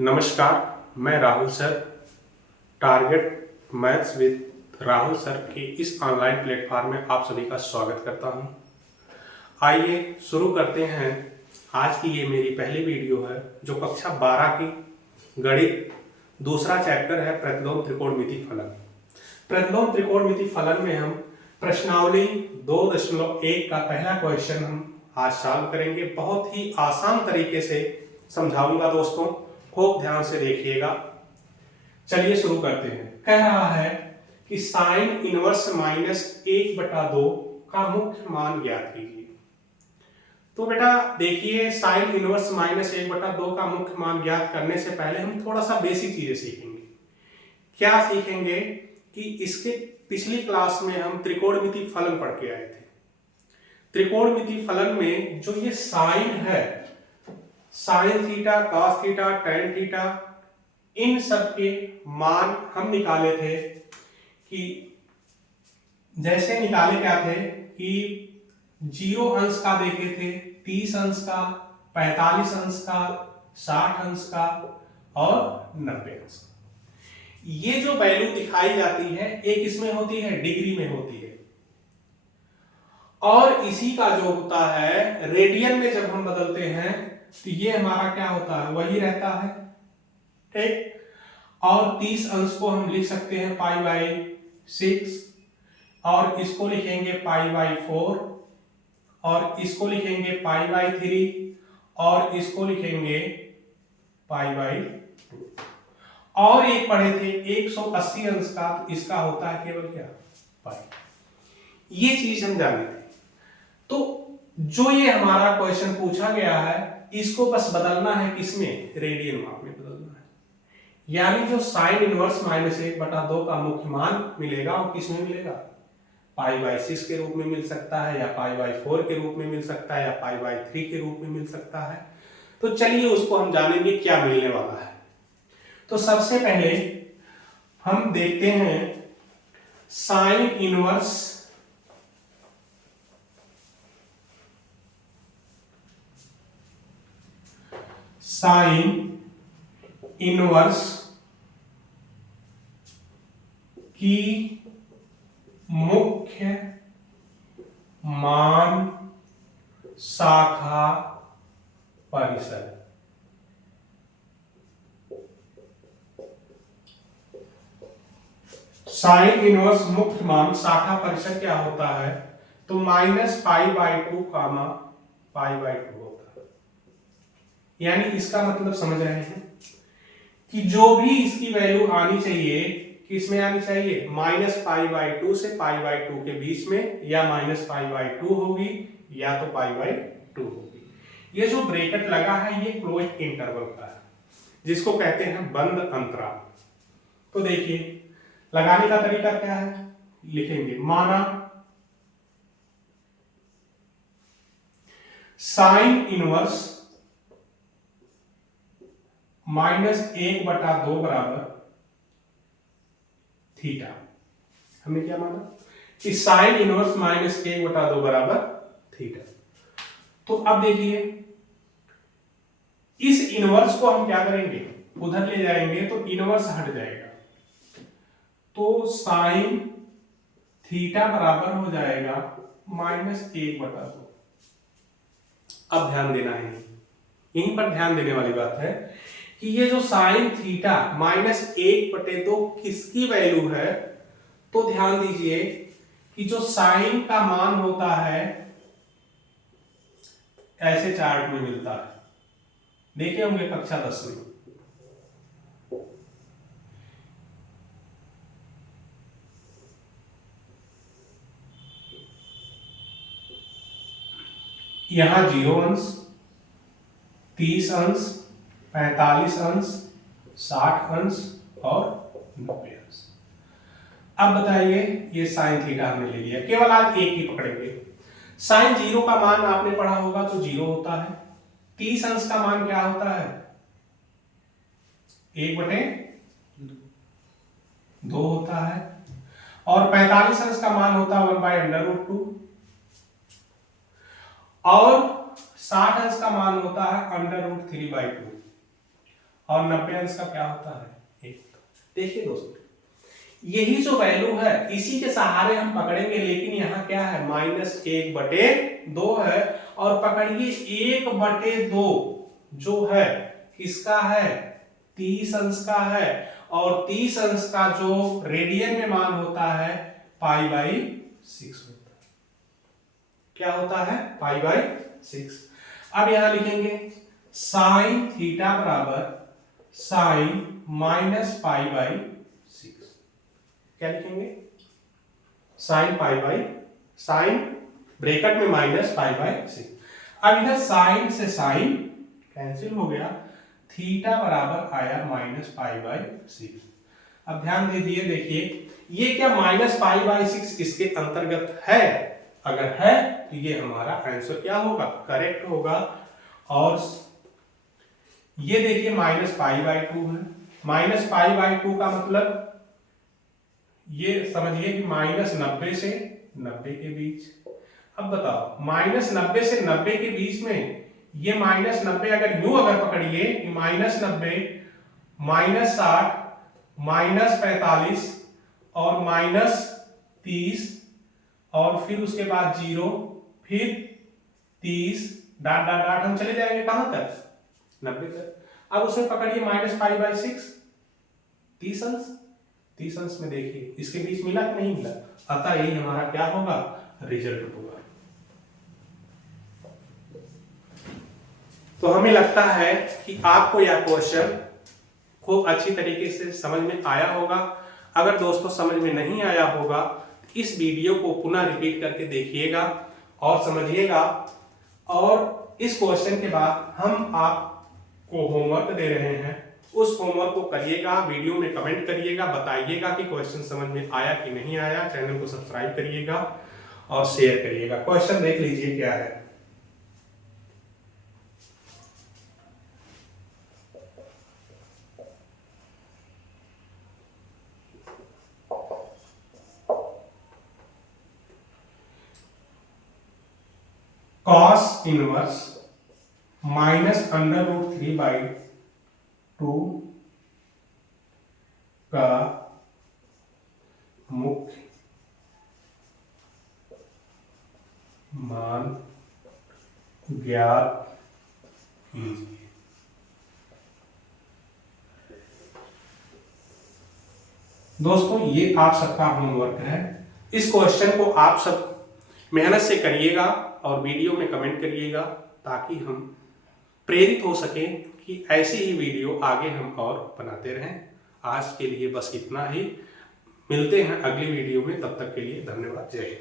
नमस्कार, मैं Rahul sir target maths with Rahul sir के इस ऑनलाइन प्लेटफॉर्म में आप सभी का स्वागत करता हूं। आइए शुरू करते हैं। आज की ये मेरी पहली वीडियो है जो कक्षा 12 की गणित दूसरा चैप्टर है प्रतिलोम त्रिकोणमिति फलन। प्रतिलोम त्रिकोणमिति फलन में हम प्रश्नावली 2.1 का पहला क्वेश्चन हम आज सॉल्व करेंगे। बहुत ही आसान तरीके से समझाऊंगा दोस्तों, खूब ध्यान से देखिएगा। चलिए शुरू करते हैं। कह रहा है कि साइन इनवर्स -1/2 का मुख्य मान ज्ञात कीजिए। तो बेटा देखिए, साइन इनवर्स -1/2 का मुख्य मान ज्ञात करने से पहले हम थोड़ा सा बेसिक चीजें सीखेंगे। क्या सीखेंगे कि इसके पिछली क्लास में हम त्रिकोणमिति फलन पढ़ के आए थे। त्रिकोणमिति फलन में जो ये साइन है, sine theta, cos theta, tan theta, इन सब के मान हम निकाले थे कि जैसे निकाले क्या थे कि 0 अंश का देखे थे, 30 अंश का, 45 अंश का, 60 अंश का और 90 अंश का। ये जो वैल्यू दिखाई जाती है एक इसमें होती है डिग्री में होती है, और इसी का जो होता है रेडियन में जब हम बदलते हैं तो ये हमारा क्या होता है, वही रहता है। ठीक, और 30 अंश को हम लिख सकते हैं π/6, और इसको लिखेंगे π/4, और इसको लिखेंगे π/3, और इसको लिखेंगे π/2। और एक पढ़े थे 180 अंश का, तो इसका होता है केवल क्या, पाई। ये चीज हम जाने थे। तो जो ये हमारा क्वेश्चन पूछा गया है इसको बस बदलना है, किसमें, रेडियन माप में बदलना है। यानी जो साइन इनवर्स -1/2 का मुख्य मान मिलेगा वो किस में मिलेगा, π/6 के रूप में मिल सकता है, या π/4 के रूप में मिल सकता है, या π/3 के रूप में मिल सकता है। तो चलिए उसको हम जानेंगे क्या मिलने वाला है। तो सबसे पहले हम देखते हैं साइन इनवर्स की मुख्य मान शाखा परिसर। साइन इनवर्स मुख्य मान शाखा परिसर क्या होता है, तो -π/2 π/2 होता है। यानी इसका मतलब समझ रहे हैं कि जो भी इसकी वैल्यू आनी चाहिए, किसमें आनी चाहिए, -π/2 से π/2 के बीच में, या -π/2 होगी या तो π/2 होगी। ये जो ब्रैकेट लगा है ये क्लोज्ड इंटरवल का है, जिसको कहते हैं बंद अंतराल। तो देखिए लगाने का तरीका क्या है, लिखेंगे माना साइन इनवर्स -1/2 बराबर थीटा। हमने क्या माना कि साइन इनवर्स -1/2 बराबर थीटा। तो अब देखिए इस इनवर्स को हम क्या करेंगे, उधर ले जाएंगे तो इनवर्स हट जाएगा, तो साइन थीटा बराबर हो जाएगा -1/2। अब ध्यान देना है, यहीं पर ध्यान देने वाली बात है कि ये जो साइन थीटा -1/2 किसकी वैल्यू है, तो ध्यान दीजिए कि जो साइन का मान होता है ऐसे चार्ट में मिलता है, देखे होंगे कक्षा 10 में। यहां 0 अंश, 30 अंश, 45 अंश, 60 अंश और 90 अंश। अब बताइए ये साइन थीटा हमने ले लिया, केवल आज एक ही पकड़ेंगे। साइन 0 का मान आपने पढ़ा होगा तो 0 होता है। 30 अंश का मान क्या होता है, 1/2 होता है, और 45 अंश का मान होता है 1/√2, और 60 अंश का मान होता है √3/2। और 90 अंश का क्या होता है 1। देखिए दोस्तों, यही जो वैल्यू है इसी के सहारे हम पकड़ेंगे, लेकिन यहाँ क्या है -1/2 है। और पकड़िए 1/2 जो है किसका है 30 अंश का है, और 30 अंश का जो रेडियन में मान होता है π/6 होता है। क्या होता है π/6। अब यहां लिखेंगे साइन थीटा बराबर साइन -π/6। क्या लिखेंगे साइन ब्रैकेट में -π/6। अब इधर साइन से साइन कैंसिल हो गया, थीटा बराबर आया -π/6। अब ध्यान दे दिए, देखिए ये क्या -π/6 इसके अंतर्गत है, अगर है तो ये हमारा आंसर क्या होगा करेक्ट होगा। और ये देखिए -π/2 है, -π/2 का मतलब ये समझिए कि -90 से 90 के बीच। अब बताओ -90 से 90 के बीच में ये -90 अगर यूं अगर पकड़िए कि -90 -60 -45 और -30 और फिर उसके बाद 0 फिर 30 डाट डाट डाट हम चले जाएंगे कहां तक 90 तक। अब उसमें पकड़िए -π/6 30 अंश में देखिए इसके बीच मिला कि नहीं मिला, अतः यही हमारा क्या होगा रिजल्ट होगा। तो हमें लगता है कि आपको यह क्वेश्चन खूब अच्छी तरीके से समझ में आया होगा। अगर दोस्तों समझ में नहीं आया होगा तो इस वीडियो को पुनः रिपीट करके देखिएगा और समझिएगा। और इस क्वेश्चन के बाद हम आपको होमवर्क दे रहे हैं, उस होमवर्क को करिएगा, वीडियो में कमेंट करिएगा, बताइएगा कि क्वेश्चन समझ में आया कि नहीं आया। चैनल को सब्सक्राइब करिएगा और शेयर करिएगा। क्वेश्चन देख लीजिए क्या है। cos इनवर्स -√3/2 का मुख्य मान ज्ञात कीजिए। दोस्तों ये आप सबका होमवर्क है। इस क्वेश्चन को आप सब मेहनत से करिएगा और वीडियो में कमेंट करिएगा ताकि हम प्रेरित हो सकें कि ऐसी ही वीडियो आगे हम और बनाते रहें। आज के लिए बस इतना ही, मिलते हैं अगली वीडियो में, तब तक के लिए धन्यवाद, जय हिंद।